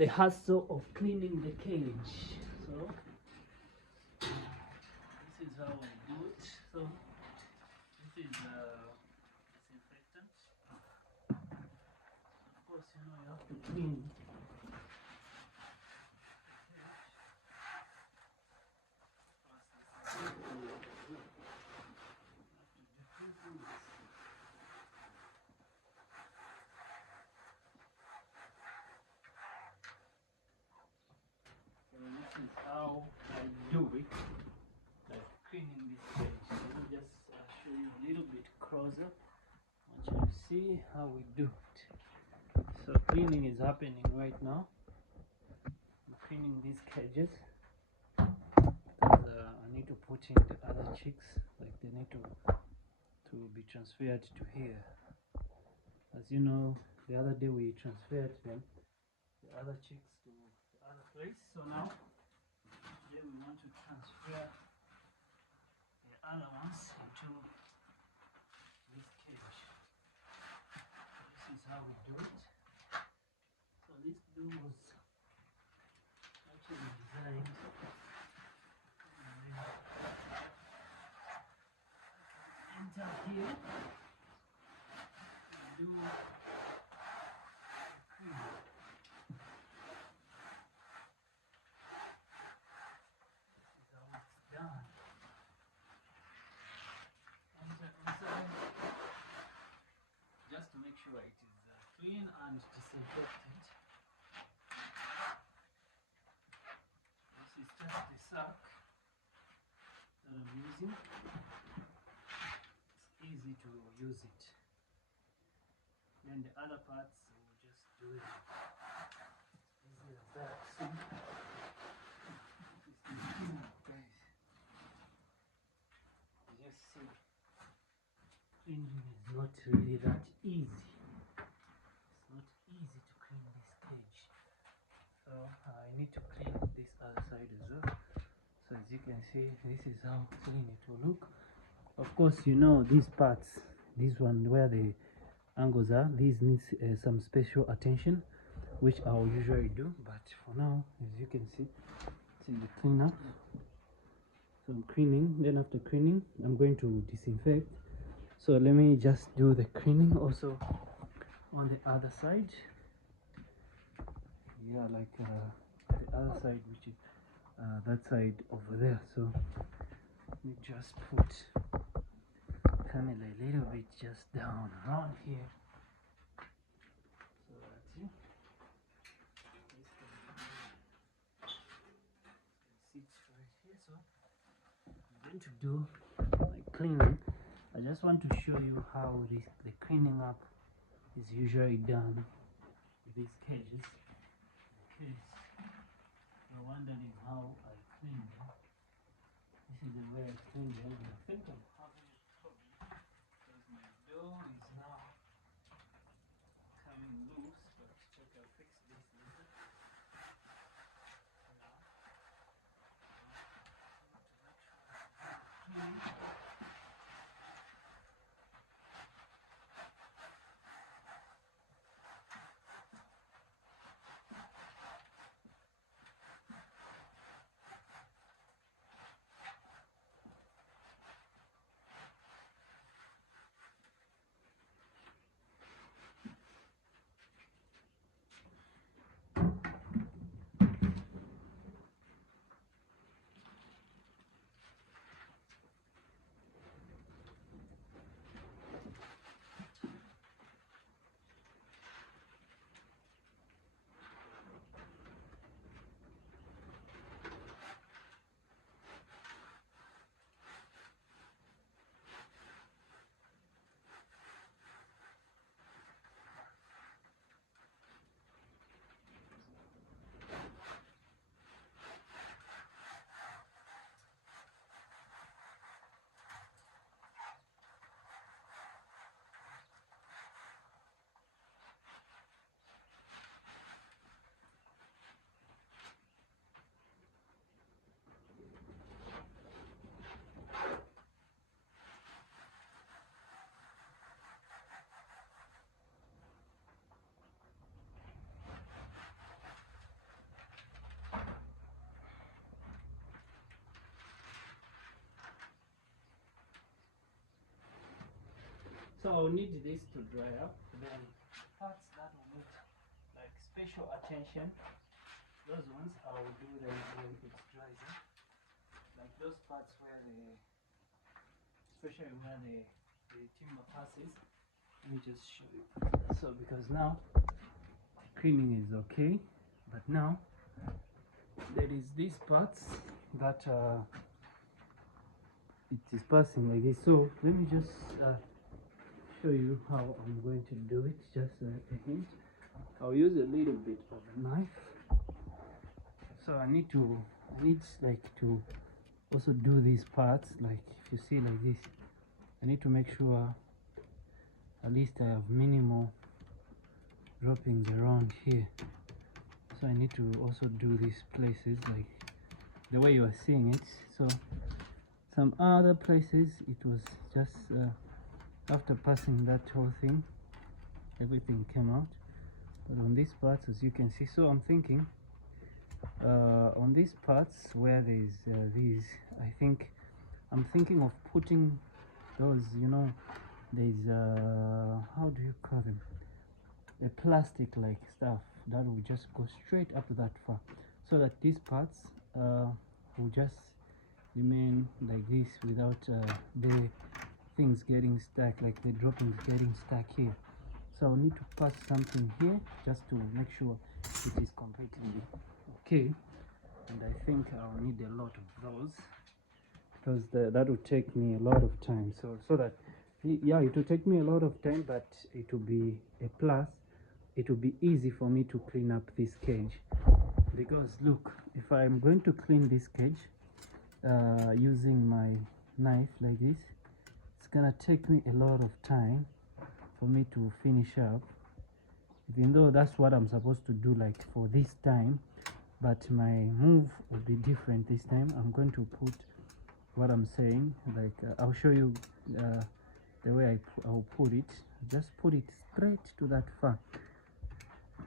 the hassle of cleaning the cage. So this is how I do it. So this is disinfectant. Of course, you know, you have to clean. This is how I do it, like cleaning this cage. So let me just show you a little bit closer. I want you to see how we do it. So cleaning is happening right now. I'm cleaning these cages. I need to put in the other chicks, like they need to be transferred to here. As you know, the other day we transferred them, the other chicks, to the other place. So now today we want to transfer the other ones into this cage. So this is how we do it. So this door was actually designed enter here and do clean. This is how it's done. Just to make sure it is clean and disinfected. This is just the sack that I'm using. It's easy to use it. Then the other parts we'll just do it easy as that. So this is the clean up, guys. You just see, cleaning is not really that easy. It's not easy to clean this cage. So I need to clean this other side as well. So as you can see, this is how clean it will look. Of course, you know, these parts, this one where the angles are, these needs some special attention, which I will usually do, but for now, as you can see, it's in the cleanup. So I'm cleaning, then after cleaning I'm going to disinfect. So let me just do the cleaning also on the other side. Yeah, like the other side, which is that side over there. So let me just put camera a little bit just down around here. So that's it. Sits right here. So I'm going to do my cleaning. I just want to show you how the cleaning up is usually done with these cages. In case you're wondering how I clean them, this is the way I clean them. And I think I'm having a problem because my door is now coming loose, but check, I'll fix this later. So I'll need this to dry up. Then parts that will need like special attention, those ones I will do them when it dries up. Like those parts where especially where the timber passes. Let me just show you. So because now cleaning is okay, but now there is these parts that it is passing like this. So let me just show you how I'm going to do it. Just a hint. I'll use a little bit of a knife. So I need like to also do these parts. Like if you see like this, I need to make sure at least I have minimal droppings around here. So I need to also do these places like the way you are seeing it. So some other places it was just after passing that whole thing, everything came out. But on these parts, as you can see, so I'm thinking on these parts where there's these, I'm thinking of putting those, you know, there's how do you call them, a plastic like stuff that will just go straight up that far, so that these parts will just remain like this without the things getting stuck, like the droppings getting stuck here. So I'll need to pass something here just to make sure it is completely okay. And I think I'll need a lot of those because that will take me a lot of time. So that, yeah, it will take me a lot of time, but it will be a plus. It will be easy for me to clean up this cage, because look, if I'm going to clean this cage using my knife like this, it's gonna take me a lot of time for me to finish up, even though that's what I'm supposed to do like for this time, but my move will be different this time. I'm going to put what I'm saying, like I'll show you the way I'll put it. Just put it straight to that far.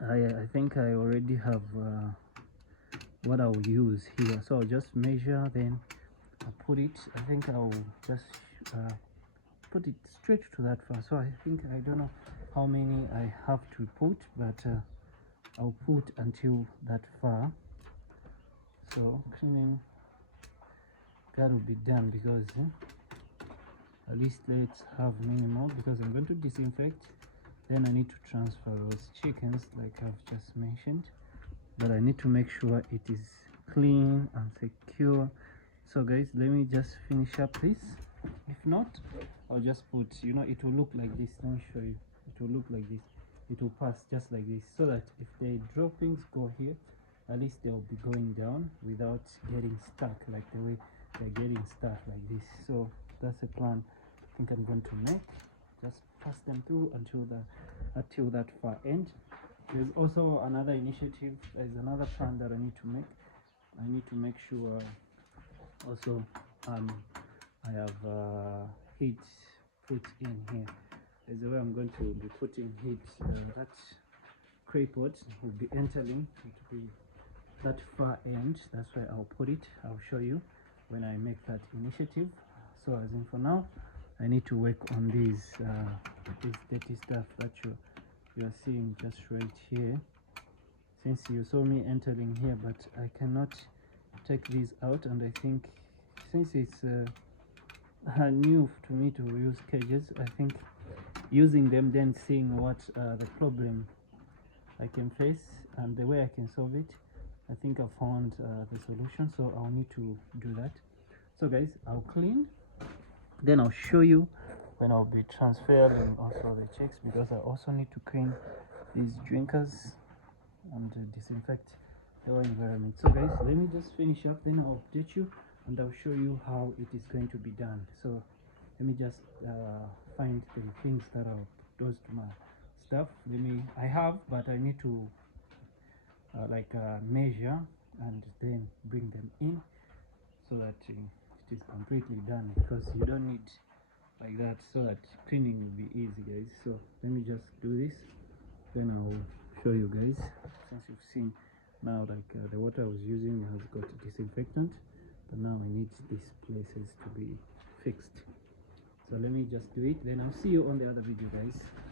I think I already have what I'll use here, so I'll just measure, then I'll put it. I think I'll just put it straight to that far. So I think, I don't know how many I have to put, but I'll put until that far. So cleaning that will be done, because at least let's have minimal, because I'm going to disinfect. Then I need to transfer those chickens like I've just mentioned, but I need to make sure it is clean and secure. So guys, let me just finish up this. If not, I'll just put, you know, it will look like this. Let me show you. It will look like this. It will pass just like this, so that if the droppings go here, at least they'll be going down without getting stuck like the way they're getting stuck like this. So that's a plan I think I'm going to make. Just pass them through until that far end. There's also another initiative. There's another plan that I need to make. I need to make sure also I have heat put in here. There's a way I'm going to be putting heat. That clay pot will be entering. It will be that far end. That's where I'll put it. I'll show you when I make that initiative. So as in for now, I need to work on these this dirty stuff that you are seeing just right here. Since you saw me entering here, but I cannot take these out, and I think since it's new to me to use cages, I think using them, then seeing what the problem I can face and the way I can solve it, I think I found the solution. So I'll need to do that. So guys, I'll clean, then I'll show you when I'll be transferring also the chicks, because I also need to clean these drinkers and disinfect the whole environment. So guys, let me just finish up, then I'll update you and I'll show you how it is going to be done. So let me just find the things that I'll put those to my stuff. I have, but I need to measure and then bring them in, so that it is completely done, because you don't need like that, so that cleaning will be easy, guys. So let me just do this, then I'll show you guys. Since you've seen now, like the water I was using has got disinfectant, but now I need these places to be fixed. So let me just do it, then I'll see you on the other video, guys.